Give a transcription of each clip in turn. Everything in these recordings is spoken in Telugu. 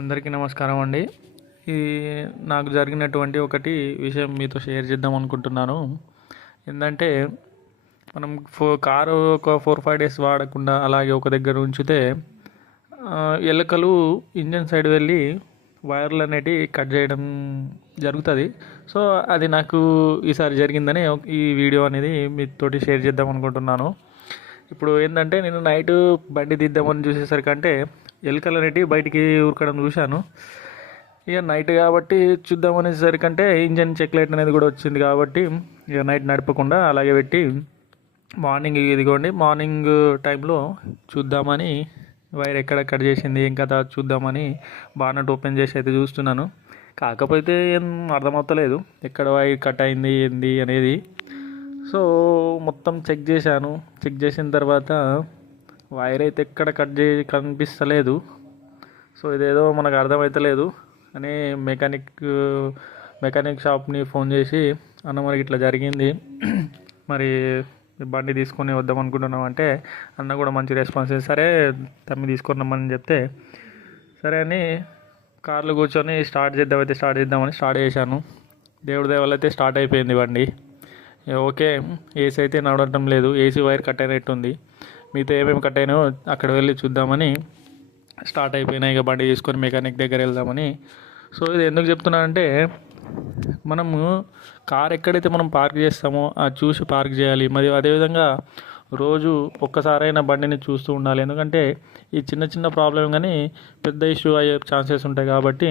అందరికీ నమస్కారం అండి. ఈ నాకు జరిగినటువంటి ఒకటి విషయం మీతో షేర్ చేద్దాం అనుకుంటున్నాను. ఏంటంటే మనం కారు ఒక 4-5 డేస్ వాడకుండా అలాగే ఒక దగ్గర ఉంచితే ఎలుకలు ఇంజన్ సైడ్ వెళ్ళి వైర్లు అనేటివి కట్ చేయడం జరుగుతుంది. సో అది నాకు ఈసారి జరిగిందని ఈ వీడియో అనేది మీతోటి షేర్ చేద్దాం అనుకుంటున్నాను. ఇప్పుడు ఏంటంటే నేను నైట్ బండి తీద్దామని చూసేసరికంటే ఎలుకలు అనేటివి బయటికి ఉరకడం చూశాను. ఇక నైట్ కాబట్టి చూద్దామనేసరికంటే ఇంజన్ చెక్ లైట్ అనేది కూడా వచ్చింది కాబట్టి ఇక నైట్ నడపకుండా అలాగే పెట్టి మార్నింగ్ టైంలో చూద్దామని వైర్ ఎక్కడ కట్ చేసింది ఏం కదా చూద్దామని బానట్ ఓపెన్ చేసి అయితే చూస్తున్నాను. కాకపోతే ఏం అర్థమవుతలేదు ఎక్కడ వైర్ కట్ అయింది ఏంది అనేది. సో మొత్తం చెక్ చేశాను. చెక్ చేసిన తర్వాత వైర్ అయితే ఎక్కడ కనిపిస్తలేదు. సో ఇదేదో మనకు అర్థమవుతలేదు అని మెకానిక్ షాప్ని ఫోన్ చేసి అన్న మనకి ఇట్లా జరిగింది, మరి బండి తీసుకొని వద్దాం అనుకుంటున్నాం అంటే అన్న కూడా మంచి రెస్పాన్స్ సరే తమ్మి తీసుకొని రమ్మని చెప్తే సరే అని కార్లో కూర్చొని స్టార్ట్ చేద్దామని స్టార్ట్ చేశాను. దేవుడి దయ వల్ల అయితే స్టార్ట్ అయిపోయింది బండి. ఓకే, ఏసీ అయితే నడవటం లేదు, ఏసీ వైర్ కట్ అయినట్టుంది. మీతో ఏమేమి కట్ అయినాయో అక్కడ వెళ్ళి చూద్దామని స్టార్ట్ అయిపోయినాయి. ఇక బండి తీసుకొని మెకానిక్ దగ్గర వెళ్దామని. సో ఇది ఎందుకు చెప్తున్నానంటే మనము కార్ ఎక్కడైతే మనం పార్క్ చేస్తామో అది చూసి పార్క్ చేయాలి. మరియు అదేవిధంగా రోజు ఒక్కసారైనా బండిని చూస్తూ ఉండాలి. ఎందుకంటే ఈ చిన్న చిన్న ప్రాబ్లం కానీ పెద్ద ఇష్యూ అయ్యే ఛాన్సెస్ ఉంటాయి కాబట్టి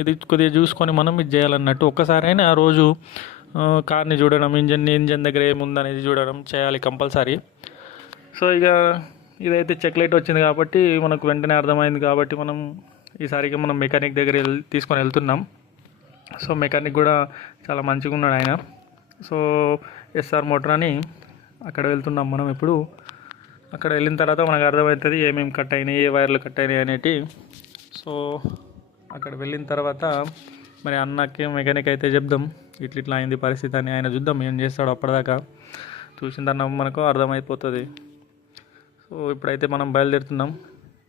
ఇది కొద్దిగా చూసుకొని మనం ఇది చేయాలన్నట్టు. ఒక్కసారైనా ఆ రోజు కార్ని చూడడం, ఇంజన్ దగ్గర ఏముందనేది చూడడం చేయాలి కంపల్సరీ. సో ఇక ఇదైతే చెక్ లైట్ వచ్చింది కాబట్టి మనకు వెంటనే అర్థమైంది కాబట్టి మనం ఈసారికి మనం మెకానిక్ దగ్గర తీసుకొని వెళ్తున్నాం. సో మెకానిక్ కూడా చాలా మంచిగా ఉన్నాడు ఆయన. సో ఎస్ఆర్ మోటార్ అని అక్కడ వెళ్తున్నాం మనం. ఇప్పుడు అక్కడ వెళ్ళిన తర్వాత మనకు అర్థమవుతుంది ఏమేమి కట్ అయినాయి, ఏ వైర్లు కట్ అయినాయి అనేటి. సో అక్కడ వెళ్ళిన తర్వాత మరి అన్నకి మెకానిక్ అయితే చెప్దాం ఇట్లా అయింది పరిస్థితి అని. ఆయన చూద్దాం ఏం చేస్తాడు. అప్పటిదాకా చూసిన తర్వాత మనకు అర్థమైపోతుంది. సో ఇప్పుడైతే మనం బయలుదేరుతున్నాం.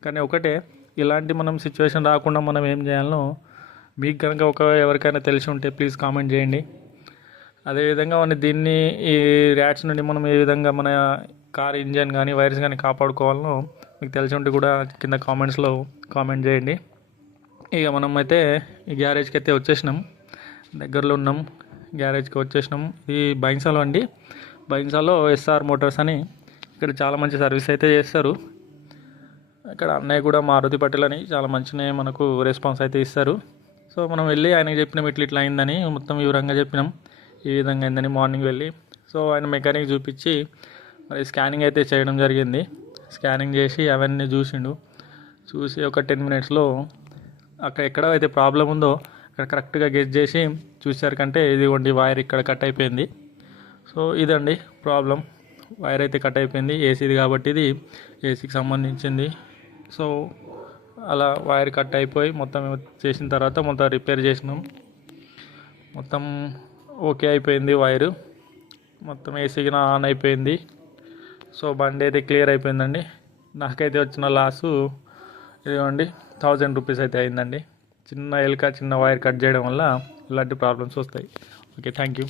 కానీ ఒకటే, ఇలాంటి మనం సిచ్యువేషన్ రాకుండా మనం ఏం చేయాలనో మీకు కనుక ఎవరికైనా తెలిసి ఉంటే ప్లీజ్ కామెంట్ చేయండి. అదేవిధంగా దీన్ని ఈ ర్యాట్స్ నుండి మనం ఏ విధంగా మన కార్ ఇంజన్ కానీ వైర్స్ కానీ కాపాడుకోవాలనో మీకు తెలిసి ఉంటే కూడా కింద కామెంట్స్లో కామెంట్ చేయండి. ఇక మనం అయితే ఈ గ్యారేజ్కి అయితే వచ్చేసినాం, దగ్గరలో ఉన్నాం. గ్యారేజ్కి వచ్చేసినాం. ఇది బైన్సాలో అండి. బైన్సాలో ఎస్ఆర్ మోటార్స్ అని ఇక్కడ చాలా మంచి సర్వీస్ అయితే చేస్తారు. ఇక్కడ అన్నయ్య కూడా మారుతి పటేల్ అని చాలా మంచిగా మనకు రెస్పాన్స్ అయితే ఇస్తారు. సో మనం వెళ్ళి ఆయనకి చెప్పినాం ఇట్లా అయిందని మొత్తం వివరంగా చెప్పినాం, ఈ విధంగా అయిందని మార్నింగ్ వెళ్ళి. సో ఆయన మెకానిక్ చూపించి మరి స్కానింగ్ అయితే చేయడం జరిగింది. స్కానింగ్ చేసి అవన్నీ చూసి ఒక 10 మినిట్స్లో అక్కడ ఎక్కడ అయితే ప్రాబ్లం ఉందో అక్కడ కరెక్ట్గా గెస్ చేసి చూసారికంటే ఇదిగోండి వైర్ ఇక్కడ కట్ అయిపోయింది. సో ఇదండి ప్రాబ్లం, వైర్ అయితే కట్ అయిపోయింది. ఏసీది కాబట్టి ఇది ఏసీకి సంబంధించింది. సో అలా వైర్ కట్ అయిపోయి మొత్తం చేసిన తర్వాత మొత్తం రిపేర్ చేసినాం. మొత్తం ఓకే అయిపోయింది, వైరు మొత్తం ఏసీకి ఆన్ అయిపోయింది. సో బండి అయితే క్లియర్ అయిపోయిందండి. నాకైతే వచ్చిన లాసు ఇదిగోండి 1000 రూపీస్ అయితే అయిందండి. చిన్న వైర్ కట్ చేయడం వల్ల ఇలాంటి ప్రాబ్లమ్స్ వస్తాయి. Okay, thank you.